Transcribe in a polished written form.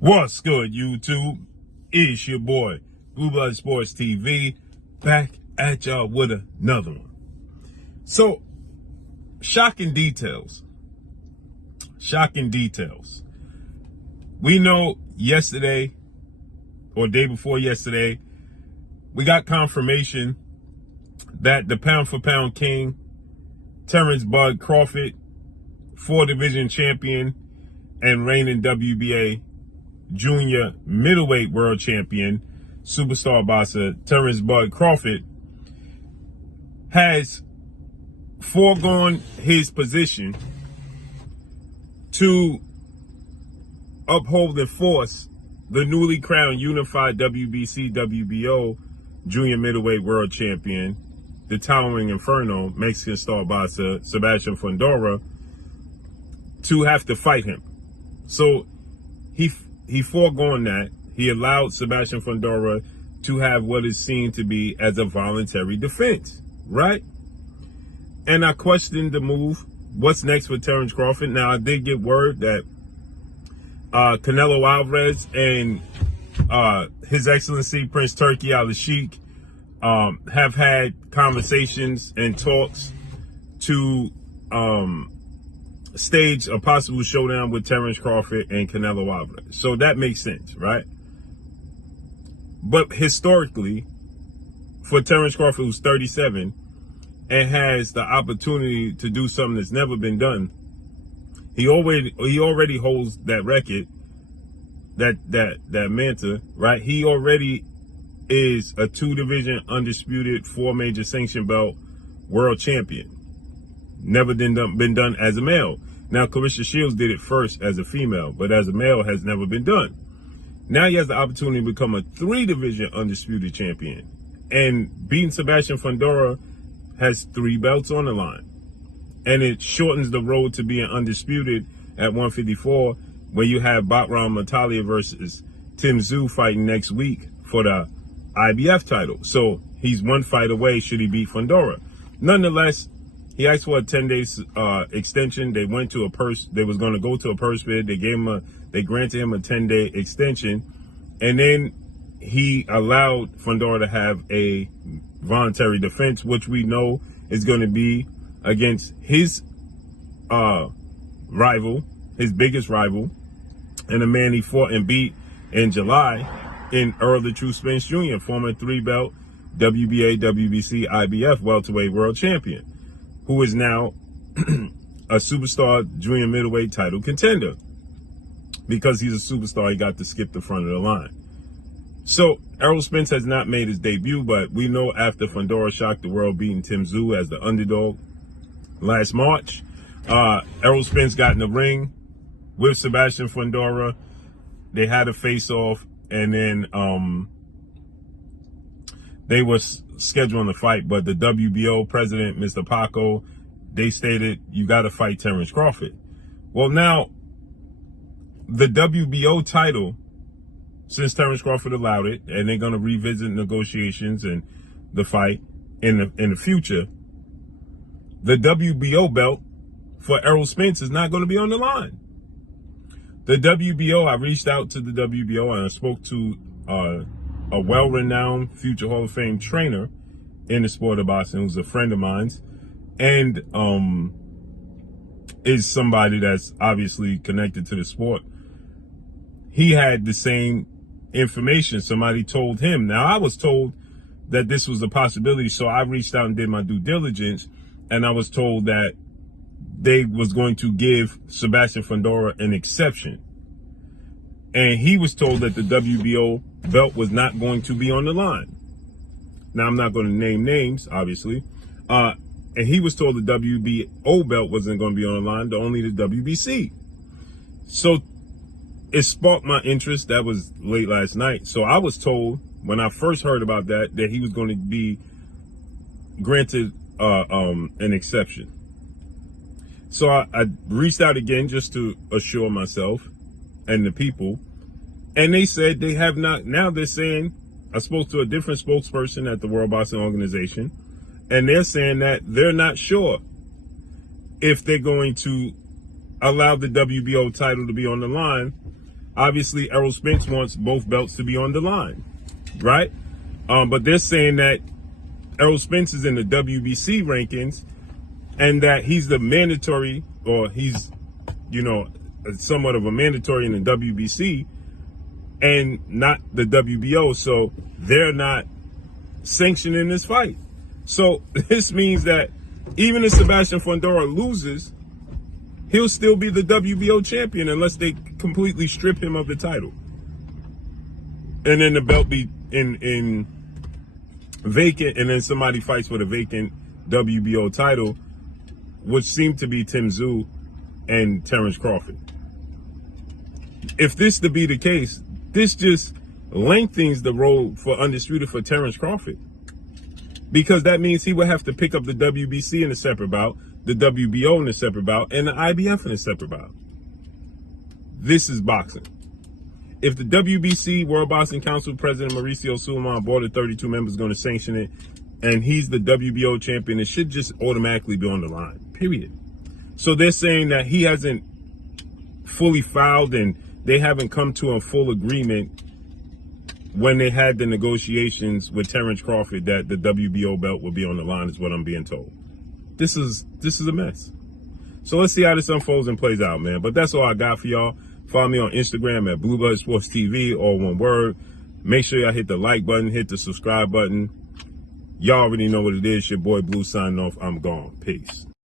What's good, YouTube? It's your boy, Blue Blood Sports TV, back at y'all with another one. So, shocking details. Shocking details. We know yesterday, or day before yesterday, we got confirmation that the pound-for-pound king, Terrence Bud Crawford, 4-division champion and reigning WBA junior middleweight world champion, superstar boxer Terrence Bud Crawford, has foregone his position to uphold and force the newly crowned unified WBC WBO junior middleweight world champion, the towering inferno, Mexican star boxer Sebastian Fundora, to have to fight him. So he foregone that. He allowed Sebastian Fundora to have what is seen to be as a voluntary defense, right? And I questioned the move. What's next for Terrence Crawford? Now, I did get word that Canelo Alvarez and His Excellency Prince Turki Al-Sheikh have had conversations and talks to stage a possible showdown with Terrence Crawford and Canelo Alvarez. So that makes sense, right? But historically, for Terrence Crawford, who's 37 and has the opportunity to do something that's never been done, he already holds that record, that mantle, right? He already is a 2-division undisputed 4 major sanction belt world champion. Never been done as a male. Now, Clarissa Shields did it first as a female, but as a male has never been done. Now he has the opportunity to become a 3-division undisputed champion. And beating Sebastian Fundora has 3 belts on the line. And it shortens the road to being undisputed at 154, where you have Bakram Matalia versus Tim Tszyu fighting next week for the IBF title. So he's 1 fight away should he beat Fundora. Nonetheless, he asked for a 10-day extension. They went to they was going to go to a purse bid. They granted him a 10-day extension, and then he allowed Fundora to have a voluntary defense, which we know is going to be against his rival, his biggest rival, and a man he fought and beat in July in Errol the True Spence Jr., former 3-belt WBA, WBC, IBF welterweight world champion, who is now a superstar junior middleweight title contender. Because he's a superstar, he got to skip the front of the line. So Errol Spence has not made his debut, but we know after Fundora shocked the world beating Tim Tszyu as the underdog last March, Errol Spence got in the ring with Sebastian Fundora. They had a face-off, and then they were scheduling the fight, but the WBO president, Mr. Paco, they stated, you got to fight Terrence Crawford. Well, now, the WBO title, since Terrence Crawford allowed it, and they're going to revisit negotiations and the fight in the future, the WBO belt for Errol Spence is not going to be on the line. The WBO, I reached out to the WBO and I spoke to a well-renowned future Hall of Fame trainer in the sport of boxing, who's a friend of mine's, and is somebody that's obviously connected to the sport. He had the same information. Somebody told him. Now, I was told that this was a possibility, so I reached out and did my due diligence, and I was told that they was going to give Sebastian Fundora an exception. And he was told that the WBO belt was not going to be on the line. Now, I'm not going to name names, obviously. And he was told the WBO belt wasn't going to be on the line, only the WBC. So it sparked my interest. That was late last night. So I was told when I first heard about that he was going to be granted an exception. So I reached out again just to assure myself and the people, and they said they have not. Now they're saying, I spoke to a different spokesperson at the World Boxing Organization, and they're saying that they're not sure if they're going to allow the WBO title to be on the line Obviously, Errol Spence wants both belts to be on the line, right? But they're saying that Errol Spence is in the WBC rankings and that he's the mandatory, or he's, somewhat of a mandatory in the WBC and not the WBO. So they're not sanctioning this fight. So this means that even if Sebastian Fundora loses, he'll still be the WBO champion unless they completely strip him of the title. And then the belt be in vacant, and then somebody fights for the vacant WBO title, which seemed to be Tim Tszyu and Terrence Crawford. If this to be the case, this just lengthens the road for Undisputed for Terrence Crawford. Because that means he would have to pick up the WBC in a separate bout, the WBO in a separate bout, and the IBF in a separate bout. This is boxing. If the WBC, World Boxing Council President Mauricio Sulaiman, board of 32 members, going to sanction it, and he's the WBO champion, it should just automatically be on the line, period. So they're saying that he hasn't fully filed and they haven't come to a full agreement when they had the negotiations with Terrence Crawford that the WBO belt would be on the line, is what I'm being told. This is a mess. So let's see how this unfolds and plays out, man. But that's all I got for y'all. Follow me on Instagram at Bluebird Sports TV, all one word. Make sure y'all hit the like button, hit the subscribe button. Y'all already know what it is. Your boy Blue signing off. I'm gone. Peace.